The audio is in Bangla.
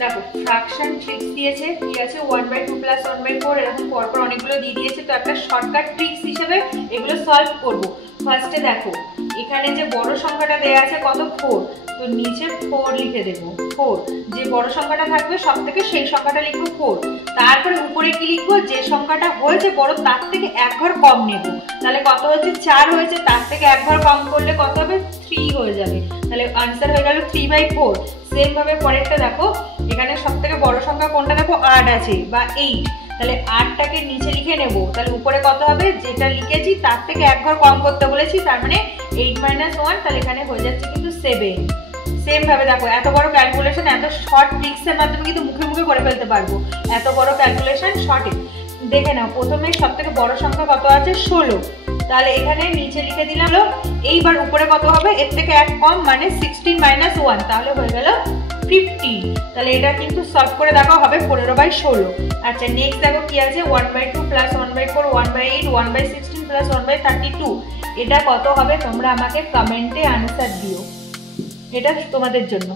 দেখো ফ্র্যাকশন ট্রিক্স দিয়েছে, কি আছে 1/2 + 1/4 এরকম পরপর অনেকগুলো দিয়ে দিয়েছে। তো একটা শর্টকাট ট্রিক্স হিসেবে এগুলো সলভ করব। ফার্স্টে দেখো এখানে যে বড় সংখ্যাটা দেয়া আছে কত 4, তো নিচে 4 লিখে দেব। 4 যে বড় সংখ্যাটা থাকবে সব থেকে সেই সংখ্যাটা লিখবো 4। তারপরে উপরে কি লিখবো, যে সংখ্যাটা হয়েছে বড় তার থেকে এক ঘর কম নেব। তাহলে কত হচ্ছে 4 হয়েছে, তার থেকে এক ঘর কম করলে কত হবে 3 হয়ে যাবে। তাহলে आंसर হয়ে গেল 3/4। সেম ভাবে পরেরটা দেখো, এখানে সবথেকে বড় সংখ্যা কোনটা দেখো 8 আছে বা 8, তাহলে 8টাকে নিচে লিখে নেব। তাহলে উপরে কত হবে, যেটা লিখেছি তার থেকে এক ঘর কম করতে বলেছি, তার মানে 8 - 1, তাহলে এখানে হয়ে যাচ্ছে কিন্তু 7। সেম ভাবে দেখো এত বড় ক্যালকুলেশন এত শর্ট ট্রিক্সের মাধ্যমে কিন্তু মুখে মুখে করে ফেলতে পারবো। এত বড় ক্যালকুলেশন শর্টে দেখে নাও। প্রথমে সবথেকে বড় সংখ্যা কত আছে 16, তাহলে এখানে নিচে লিখে দিলাম। এইবার উপরে কত হবে, এর থেকে এক কম মানে 16 - 1, তাহলে হয়ে গেল 15। তাহলে এটা কিন্তু সলভ করে দেখো হবে 15/16। আচ্ছা নেক্সট দেখো কি আছে 1/2 + 1/4 1/8 1/16 + 1/32। এটা কত হবে তোমরা আমাকে কমেন্টে আনসার দিও, এটা তোমাদের জন্য।